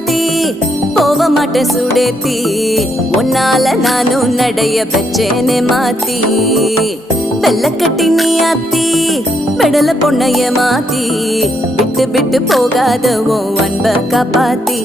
மாத்தி போக மாட்டேன் சுடேத்தி உன்னால நானும் நடைய பெச்சேனே மாத்தி வெள்ளக்கட்டி நீ ஆத்தி பெடல பொண்ணைய மாத்தி விட்டு விட்டு போகாத உன் அன்ப காப்பாத்தி